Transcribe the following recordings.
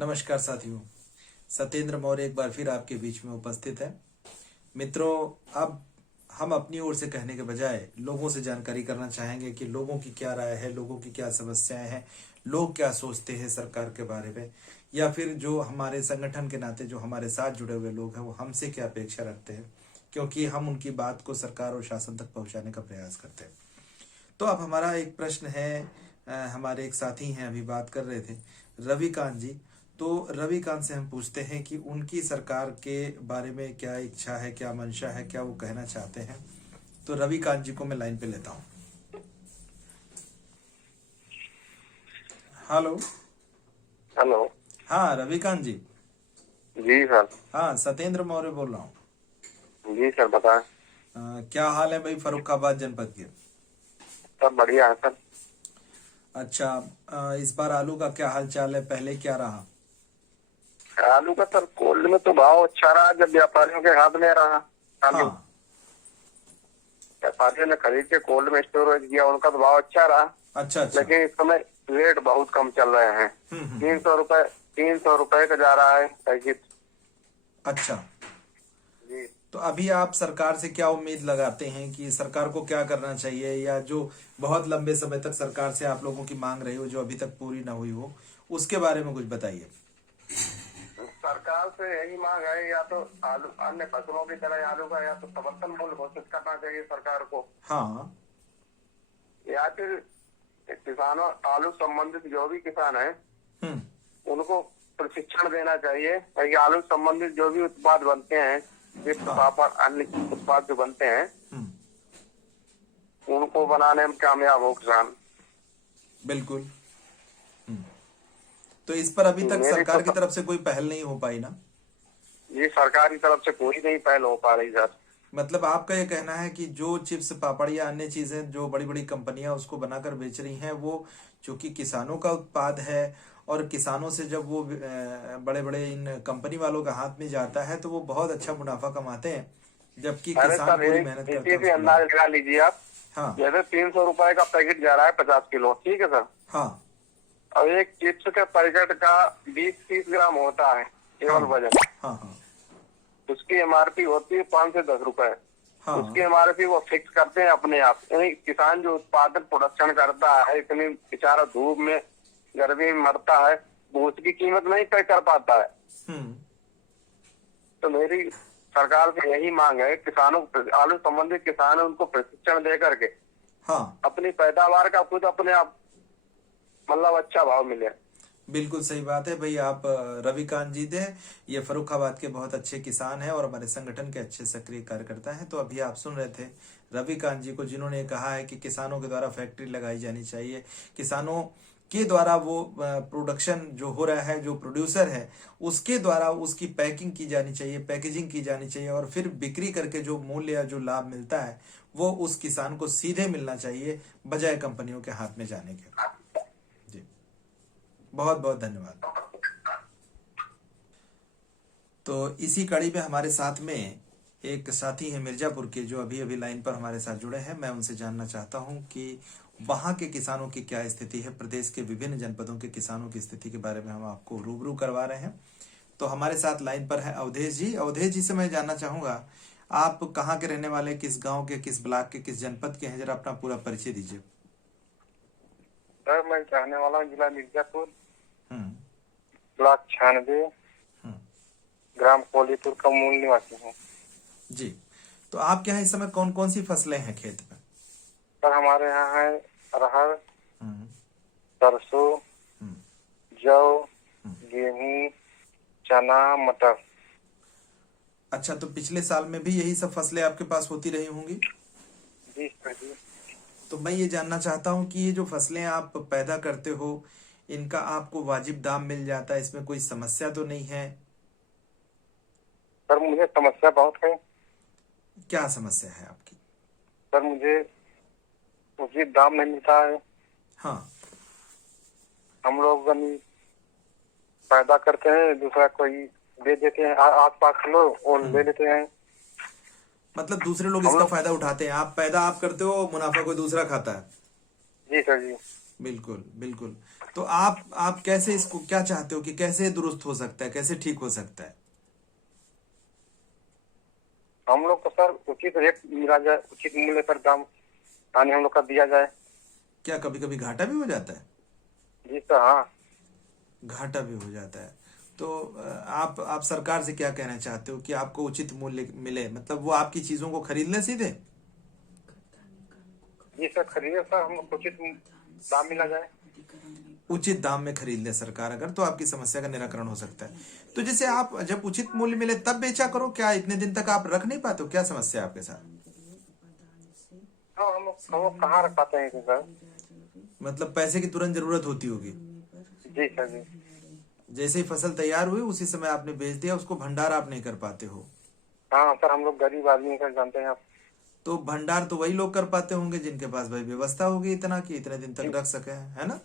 नमस्कार साथियों, सत्येंद्र मौर्य एक बार फिर आपके बीच में उपस्थित है। मित्रों, अब हम अपनी ओर से कहने के बजाय लोगों से जानकारी करना चाहेंगे कि लोगों की क्या राय है, लोगों की क्या समस्याएं हैं, लोग क्या सोचते हैं सरकार के बारे में, या फिर जो हमारे संगठन के नाते जो हमारे साथ जुड़े हुए लोग हैं वो हमसे क्या अपेक्षा रखते हैं, क्योंकि हम उनकी बात को सरकार और शासन तक पहुंचाने का प्रयास करते हैं। तो अब हमारा एक प्रश्न है, हमारे एक साथी हैं अभी बात कर रहे थे, रविकांत जी। तो रविकांत से हम पूछते हैं कि उनकी सरकार के बारे में क्या इच्छा है, क्या मंशा है, क्या वो कहना चाहते हैं। तो रविकांत जी को मैं लाइन पे लेता हूँ। हेलो। हेलो। हाँ रविकांत जी। जी सर। हाँ, सत्येंद्र मौर्य बोल रहा हूँ। जी सर, बताएं। क्या हाल है भाई फर्रुखाबाद जनपद के? सब बढ़िया है सर। अच्छा, इस बार आलू का क्या हाल चाल है, पहले क्या रहा? आलू का सर कोल्ड में तो भाव अच्छा रहा जब व्यापारियों के हाथ में रहा आलू। हाँ। व्यापारियों ने खरीद के कोल्ड में स्टोरेज किया, उनका तो भाव अच्छा रहा। अच्छा अच्छा। लेकिन इस समय रेट बहुत कम चल रहे हैं। 300 रुपए का जा रहा है पैकेट। अच्छा, जी। तो अभी आप सरकार से क्या उम्मीद लगाते हैं कि सरकार को क्या करना चाहिए, या जो बहुत लंबे समय तक सरकार से आप लोगों की मांग रही हो जो अभी तक पूरी ना हुई हो, उसके बारे में कुछ बताइए। सरकार से यही मांग है, या तो आलू अन्य फसलों की तरह आलू का या तो समर्थन मूल्य घोषित करना चाहिए सरकार को, हाँ। या फिर किसानों आलू संबंधित जो भी किसान है हम्म। उनको प्रशिक्षण देना चाहिए, ताकि आलू संबंधित जो भी उत्पाद बनते हैं, चिप्स, हाँ। पापड़, अन्य उत्पाद जो बनते हैं हम्म। उनको बनाने में कामयाब हो किसान। बिल्कुल। हम्म। तो इस पर अभी तक मेरी सरकार की तो तरफ से कोई पहल नहीं हो पाई ना? ये सरकार की तरफ से कोई नहीं पहल हो पा रही सर। मतलब आपका ये कहना है कि जो चिप्स पापड़ या अन्य चीजें जो बड़ी बड़ी कंपनियां उसको बनाकर बेच रही हैं, वो चूंकि किसानों का उत्पाद है, और किसानों से जब वो बड़े बड़े इन कंपनी वालों का हाथ में जाता है तो वो बहुत अच्छा मुनाफा कमाते हैं, जबकि अरे किसान सर, पूरी एक मेहनत करता इसी है से उसको अंदाज लाने। लगा लीजिए आप। हाँ। जैसे 300 रुपए का पैकेट जा रहा है 50 किलो, ठीक है सर। हाँ। और एक चिप्स के पैकेट का 20-30 ग्राम होता है हाँ। केवल वजन। हाँ। हाँ। उसकी एमआरपी होती है 5 से 10 रुपए। हाँ। उसकी एमआरपी वो फिक्स करते हैं अपने आप। यानी किसान जो उत्पादन प्रोडक्शन करता है, इतनी बेचारा धूप में गर्मी में मरता है, वो उसकी कीमत नहीं तय कर पाता है। हम्म। तो मेरी सरकार से यही मांग है, किसानों को आलू संबंधित किसान है उनको प्रशिक्षण दे करके हाँ। अपनी पैदावार का खुद अपने आप मतलब अच्छा भाव मिले। बिल्कुल सही बात है भाई। आप रविकांत जी थे, ये फर्रुखाबाद के बहुत अच्छे किसान हैं और हमारे संगठन के अच्छे सक्रिय कार्यकर्ता हैं। तो अभी आप सुन रहे थे रविकांत जी को, जिन्होंने कहा है कि किसानों के द्वारा फैक्ट्री लगाई जानी चाहिए, किसानों के द्वारा वो प्रोडक्शन जो हो रहा है, जो प्रोड्यूसर है उसके द्वारा उसकी पैकिंग की जानी चाहिए, पैकेजिंग की जानी चाहिए, और फिर बिक्री करके जो मूल्य या जो लाभ मिलता है वो उस किसान को सीधे मिलना चाहिए, बजाय कंपनियों के हाथ में जाने के। जी, बहुत बहुत धन्यवाद। तो इसी कड़ी में हमारे साथ में एक साथी है मिर्जापुर के, जो अभी अभी लाइन पर हमारे साथ जुड़े हैं। मैं उनसे जानना चाहता हूं कि वहां के किसानों की क्या स्थिति है, प्रदेश के विभिन्न जनपदों के किसानों की स्थिति के बारे में हम आपको रूबरू करवा रहे हैं। तो हमारे साथ लाइन पर है अवधेश जी। अवधेश जी से मैं जानना चाहूंगा, आप कहाँ के रहने वाले, किस गांव के, किस ब्लॉक के, किस जनपद के हैं? जरा अपना पूरा परिचय दीजिए। सर, मैं रहने वाला हूँ जिला मिर्जापुर, हम्म। ब्लॉक 96, हम्म। ग्राम कोलीपुर का मूल निवासी हूँ। जी, तो आपके यहाँ इस समय कौन कौन सी फसलें हैं खेत में? सर, हमारे यहाँ है अरहर, हम्म। सरसों, हम्म। जौ, गेहूं, चना, मटर। अच्छा, तो पिछले साल में भी यही सब फसलें आपके पास होती रही होंगी? जी सर जी। तो मैं ये जानना चाहता हूँ कि ये जो फसलें आप पैदा करते हो, इनका आपको वाजिब दाम मिल जाता है, इसमें कोई समस्या तो नहीं है? सर, मुझे समस्या बहुत है। क्या समस्या है आपकी? सर, मुझे उचित दाम नहीं मिलता है। हाँ। हम लोग पैदा करते हैं, दूसरा कोई दे देते हैं, आस पास के लोग और ले लेते हैं। मतलब दूसरे लोग हम इसका लोग। फायदा उठाते हैं, आप पैदा आप करते हो, मुनाफा कोई दूसरा खाता है? जी सर जी। बिल्कुल बिल्कुल। तो आप कैसे इसको क्या चाहते हो कि कैसे दुरुस्त हो सकता है, कैसे ठीक हो सकता है? हम लोग को सर उचित रेट मिला जाए, उचित मूल्य पर दाम पानी हम लोग का दिया जाए। क्या कभी कभी घाटा भी हो जाता है? जी सर, हाँ। घाटा भी हो जाता है। तो आप सरकार से क्या कहना चाहते हो कि आपको उचित मूल्य मिले, मतलब वो आपकी चीजों को खरीद ले सीधे? जी सर, खरीदे सर, हम लोग को उचित दाम मिला जाए। उचित दाम में खरीद ले सरकार अगर, तो आपकी समस्या का निराकरण हो सकता है। तो जैसे आप जब उचित मूल्य मिले तब बेचा करो, क्या इतने दिन तक आप रख नहीं पाते हो? क्या समस्या है आपके साथ? हाँ, हम लोग कहाँ रख पाते हैं सर। मतलब पैसे की तुरंत जरूरत होती होगी। जी सर जी। जैसे ही फसल तैयार हुई उसी समय आपने बेच दिया, उसको भंडार आप नहीं कर पाते हो। हाँ सर, हम लोग गरीब आदमी सर, जानते हैं आप। तो भंडार तो वही लोग कर पाते होंगे जिनके पास भाई व्यवस्था होगी इतना कि इतने दिन तक रख सके, है ना?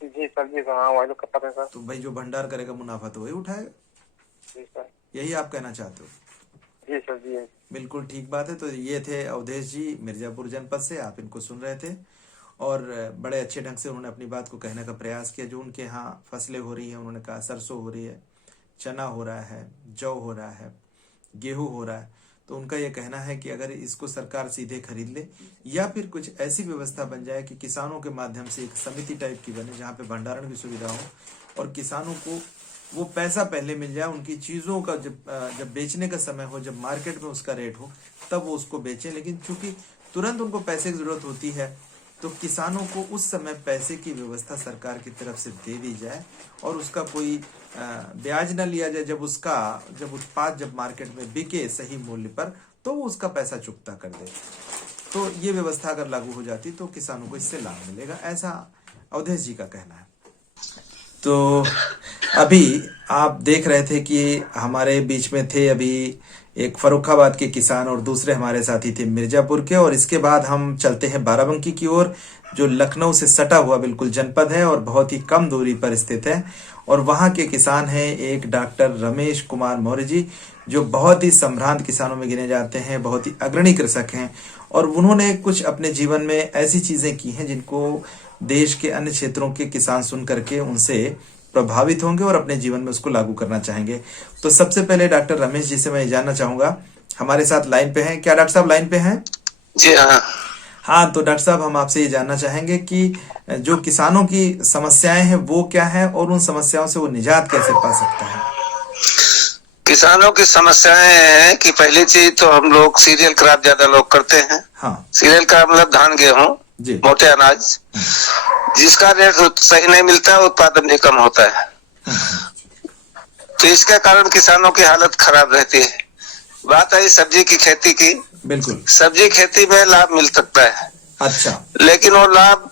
जी सर जी सर, हाँ, वही लोग कर पाते हैं सर। तो भाई जो भंडार करेगा मुनाफा तो वही उठाएगा। जी सर। यही आप कहना चाहते हो? जी सर जी। बिल्कुल ठीक बात है। तो ये थे अवधेश जी मिर्जापुर जनपद से, आप इनको सुन रहे थे और बड़े अच्छे ढंग से उन्होंने अपनी बात को कहने का प्रयास किया। जो उनके यहाँ फसलें हो रही हैं, उन्होंने कहा सरसों हो रही है, चना हो रहा है, जौ हो रहा है, गेहूं हो रहा है। तो उनका यह कहना है कि अगर इसको सरकार सीधे खरीद ले या फिर कुछ ऐसी व्यवस्था बन जाए कि किसानों के माध्यम से एक समिति टाइप की बने जहाँ पे भंडारण की सुविधा हो और किसानों को वो पैसा पहले मिल जाए, उनकी चीजों का जब बेचने का समय हो, जब मार्केट में उसका रेट हो, तब वो उसको बेचें। लेकिन चूंकि तुरंत उनको पैसे की जरूरत होती है तो किसानों को उस समय पैसे की व्यवस्था सरकार की तरफ से दे दी जाए और उसका कोई ब्याज न लिया जाए। जब उत्पाद जब मार्केट में बिके सही मूल्य पर तो वो उसका पैसा चुकता कर दे। तो ये व्यवस्था अगर लागू हो जाती तो किसानों को इससे लाभ मिलेगा, ऐसा अवधेश जी का कहना है। तो अभी आप देख रहे थे कि हमारे बीच में थे अभी एक फर्रुखाबाद के किसान और दूसरे हमारे साथी थे मिर्जापुर के, और इसके बाद हम चलते हैं बाराबंकी की ओर, जो लखनऊ से सटा हुआ बिल्कुल जनपद है और बहुत ही कम दूरी पर स्थित है। और वहां के किसान हैं एक डॉक्टर रमेश कुमार मौर्य जी, जो बहुत ही संभ्रांत किसानों में गिने जाते हैं, बहुत ही अग्रणी कृषक हैं और उन्होंने कुछ अपने जीवन में ऐसी चीजें की हैं जिनको देश के अन्य क्षेत्रों के किसान सुन करके उनसे प्रभावित होंगे और अपने जीवन में उसको लागू करना चाहेंगे। तो सबसे पहले डॉक्टर रमेश जी से मैं जानना चाहूंगा, हमारे साथ लाइन पे हैं क्या? डॉक्टर साहब लाइन पे हैं? जी हाँ। हाँ, तो डॉक्टर साहब हम आपसे ये जानना चाहेंगे कि जो किसानों की समस्याएं हैं वो क्या है और उन समस्याओं से वो निजात कैसे पा सकता है? किसानों की समस्याएं हैं कि पहली चीज तो हम लोग सीरियल क्रॉप ज्यादा लोग करते हैं। हाँ, सीरियल क्रॉप मतलब धान गेहूं, मोटे अनाज, जिसका रेट सही नहीं मिलता, उत्पादन भी कम होता है। तो इसके कारण किसानों की हालत खराब रहती है। बात आई सब्जी की खेती की। बिल्कुल, सब्जी खेती में लाभ मिल सकता है। अच्छा, लेकिन वो लाभ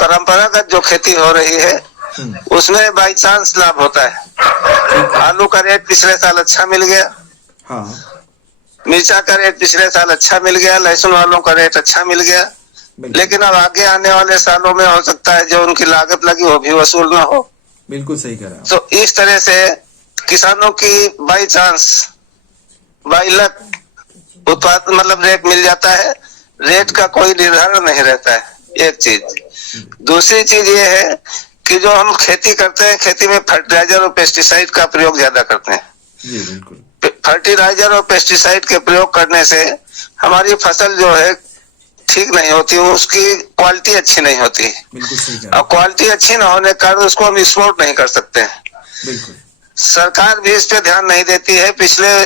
परंपरागत जो खेती हो रही है उसमें बाई चांस लाभ होता है। आलू का रेट पिछले साल अच्छा मिल गया, हाँ, मिर्चा का रेट पिछले साल अच्छा मिल गया, लहसुन वालों का रेट अच्छा मिल गया। लेकिन अब आगे आने वाले सालों में हो सकता है जो उनकी लागत लगी वो भी वसूल ना हो। बिल्कुल सही कह रहा है। तो इस तरह से किसानों की बाई चांस, बाई लक उत्पाद मतलब रेट मिल जाता है। रेट का कोई निर्धारण नहीं रहता है, एक चीज। दूसरी चीज ये है कि जो हम खेती करते हैं, खेती में फर्टिलाइजर और पेस्टिसाइड का प्रयोग ज्यादा करते हैं। जी बिल्कुल, फर्टिलाइजर और पेस्टिसाइड के प्रयोग करने से हमारी फसल जो है ठीक नहीं होती, उसकी क्वालिटी अच्छी नहीं होती। बिल्कुल सही कह रहा और क्वालिटी अच्छी न होने के कारण उसको हम एक्सपोर्ट नहीं कर सकते हैं। बिल्कुल, सरकार भी इस पे ध्यान नहीं देती है। पिछले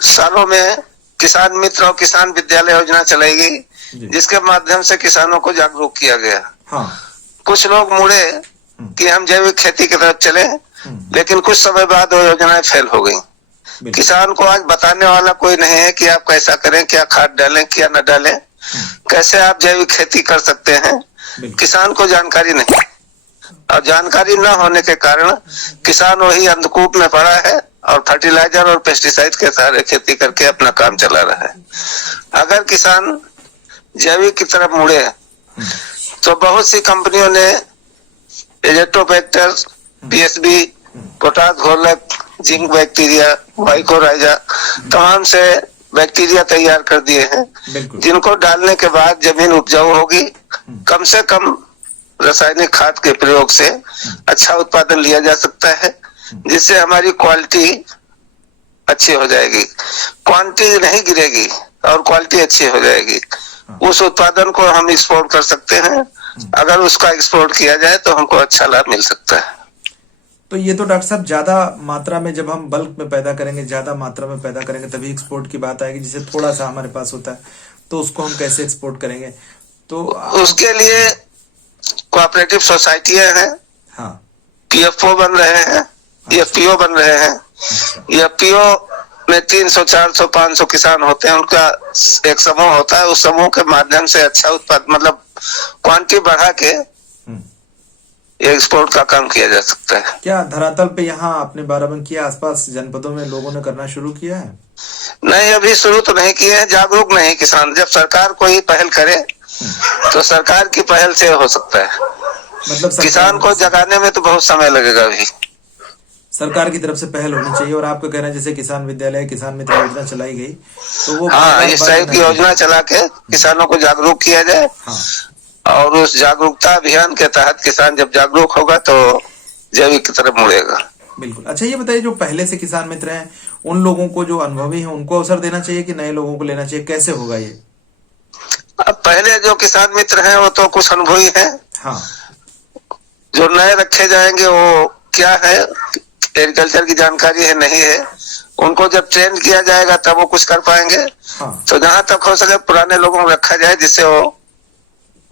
सालों में किसान मित्र और किसान विद्यालय योजना चलाई गई, जिसके माध्यम से किसानों को जागरूक किया गया। हाँ, कुछ लोग मुड़े कि हम जैविक खेती की तरफ चले, लेकिन कुछ समय बाद वो योजनाएं फेल हो गई। किसान को आज बताने वाला कोई नहीं है कि आप कैसा करें, क्या खाद डालें, क्या न डालें, कैसे आप जैविक खेती कर सकते हैं। किसान को जानकारी नहीं, और जानकारी न होने के कारण किसान वही अंधकूप में पड़ा है और फर्टिलाइजर और पेस्टिसाइड के सहारे खेती करके अपना काम चला रहा है। अगर किसान जैविक की तरफ मुड़े तो बहुत सी कंपनियों ने एजेटोबैक्टर, पीएसबी, पोटाश घोलक, जिंक बैक्टीरिया, माइकोराइजा, तमाम से बैक्टीरिया तैयार कर दिए हैं, जिनको डालने के बाद जमीन उपजाऊ होगी, कम से कम रासायनिक खाद के प्रयोग से अच्छा उत्पादन लिया जा सकता है, जिससे हमारी क्वालिटी अच्छी हो जाएगी। क्वांटिटी नहीं गिरेगी और क्वालिटी अच्छी हो जाएगी। उस उत्पादन को हम एक्सपोर्ट कर सकते हैं। अगर उसका एक्सपोर्ट किया जाए तो हमको अच्छा लाभ मिल सकता है। तो ये तो डॉक्टर साहब ज्यादा मात्रा में, जब हम बल्क में पैदा करेंगे, ज्यादा मात्रा में पैदा करेंगे, तभी एक्सपोर्ट की बात आएगी। जिसे थोड़ा सा हमारे पास होता है तो उसको हम कैसे एक्सपोर्ट करेंगे? तो उसके लिए कोऑपरेटिव सोसाइटियां हैं, हाँ, पीएफओ बन रहे हैं, एफपीओ बन रहे हैं। एफपीओ में 300, 400, 500 किसान होते हैं, उनका एक समूह होता है। उस समूह के माध्यम से अच्छा उत्पाद मतलब क्वांटिटी बढ़ा के एक्सपोर्ट का काम किया जा सकता है। क्या धरातल पे यहाँ अपने बाराबंकी आसपास जनपदों में लोगों ने करना शुरू किया है? नहीं, अभी शुरू तो नहीं किए हैं। जागरूक नहीं किसान। जब सरकार कोई पहल करे तो सरकार की पहल से हो सकता है। मतलब किसान को जगाने में तो बहुत समय लगेगा। अभी सरकार की तरफ से पहल होनी चाहिए। और आपका कहना है जैसे किसान विद्यालय, किसान मित्र योजना चलाई गई, तो वो हाँ, इस टाइप की योजना चला के किसानों को जागरूक किया जाए। हाँ। और उस जागरूकता अभियान के तहत किसान जब जागरूक होगा तो जैविक की तरफ मुड़ेगा। बिल्कुल। अच्छा, ये बताइए, जो पहले से किसान मित्र हैं, उन लोगों को, जो अनुभवी हैं, उनको अवसर देना चाहिए कि नए लोगों को लेना चाहिए? कैसे होगा ये? अब पहले जो किसान मित्र हैं वो तो कुछ अनुभवी हैं। हाँ। जो नए रखे जाएंगे वो क्या है, एग्रीकल्चर की जानकारी है नहीं है, उनको जब ट्रेन किया जाएगा तब वो कुछ कर पाएंगे। हाँ। तो जहां तक हो सके पुराने लोगों को रखा जाए, जिससे वो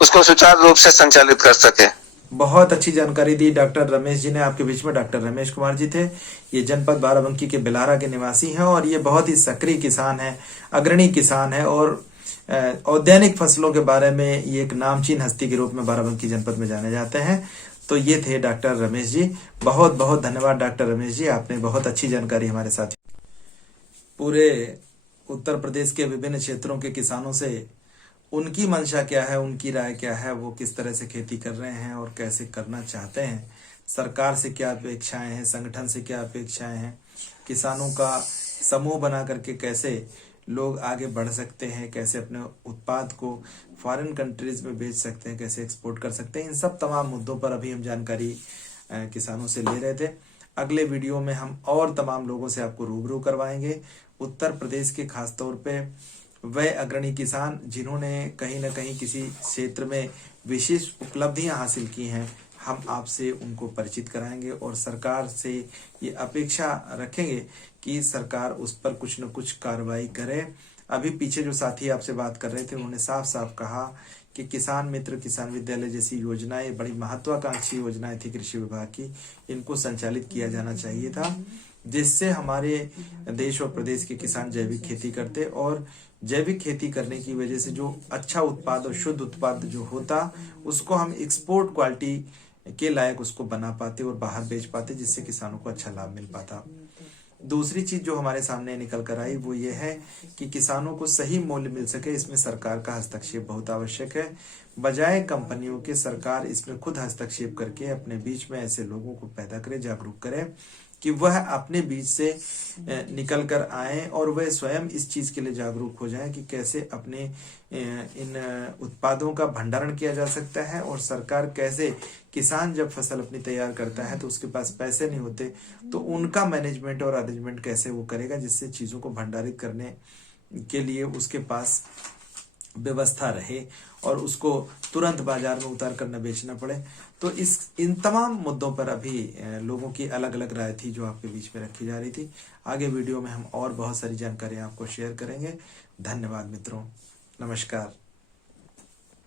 उसको सुचारू रूप से संचालित कर सके। बहुत अच्छी जानकारी दी डॉक्टर रमेश जी ने। आपके बीच में डॉक्टर रमेश कुमार जी थे। ये जनपद बाराबंकी के बिलारा के निवासी हैं और ये बहुत ही सक्रिय किसान है, अग्रणी किसान है और औद्यानिक फसलों के बारे में ये एक नामचीन हस्ती के रूप में बाराबंकी जनपद में जाने जाते हैं। तो ये थे डॉक्टर रमेश जी। बहुत बहुत धन्यवाद डॉक्टर रमेश जी, आपने बहुत अच्छी जानकारी हमारे साथ। पूरे उत्तर प्रदेश के विभिन्न क्षेत्रों के किसानों से उनकी मंशा क्या है, उनकी राय क्या है, वो किस तरह से खेती कर रहे हैं और कैसे करना चाहते हैं, सरकार से क्या अपेक्षाएं हैं, संगठन से क्या अपेक्षाएं हैं, किसानों का समूह बना करके कैसे लोग आगे बढ़ सकते हैं, कैसे अपने उत्पाद को फॉरेन कंट्रीज में बेच सकते हैं, कैसे एक्सपोर्ट कर सकते हैं, इन सब तमाम मुद्दों पर अभी हम जानकारी किसानों से ले रहे थे। अगले वीडियो में हम और तमाम लोगों से आपको रूबरू करवाएंगे। उत्तर प्रदेश के खासतौर पे वह अग्रणी किसान जिन्होंने कहीं ना कहीं किसी क्षेत्र में विशेष उपलब्धियां हासिल की हैं, हम आपसे उनको परिचित कराएंगे और सरकार से ये अपेक्षा रखेंगे कि सरकार उस पर कुछ न कुछ कार्रवाई करे। अभी पीछे जो साथी आपसे बात कर रहे थे उन्होंने साफ साफ कहा कि किसान मित्र, किसान विद्यालय जैसी योजनाएं बड़ी महत्वाकांक्षी योजनाएं थी कृषि विभाग की, इनको संचालित किया जाना चाहिए था, जिससे हमारे देश और प्रदेश के किसान जैविक खेती करते और जैविक खेती करने की वजह से जो अच्छा उत्पाद और शुद्ध उत्पाद जो होता उसको हम एक्सपोर्ट क्वालिटी के लायक उसको बना पाते और बाहर बेच पाते, जिससे किसानों को अच्छा लाभ मिल पाता। दूसरी चीज जो हमारे सामने निकल कर आई वो ये है कि किसानों को सही मूल्य मिल सके, इसमें सरकार का हस्तक्षेप बहुत आवश्यक है। बजाय कंपनियों के सरकार इसमें खुद हस्तक्षेप करके अपने बीच में ऐसे लोगों को पैदा करे, जागरूक करे कि वह अपने बीच से निकल कर आए और वह स्वयं इस चीज के लिए जागरूक हो जाएं कि कैसे अपने इन उत्पादों का भंडारण किया जा सकता है और सरकार कैसे, किसान जब फसल अपनी तैयार करता है तो उसके पास पैसे नहीं होते तो उनका मैनेजमेंट और अरेंजमेंट कैसे वो करेगा जिससे चीजों को भंडारित करने के लिए उसके पास व्यवस्था रहे और उसको तुरंत बाजार में उतार कर न बेचना पड़े। तो इन तमाम मुद्दों पर अभी लोगों की अलग अलग राय थी जो आपके बीच में रखी जा रही थी। आगे वीडियो में हम और बहुत सारी जानकारियां आपको शेयर करेंगे। धन्यवाद मित्रों, नमस्कार।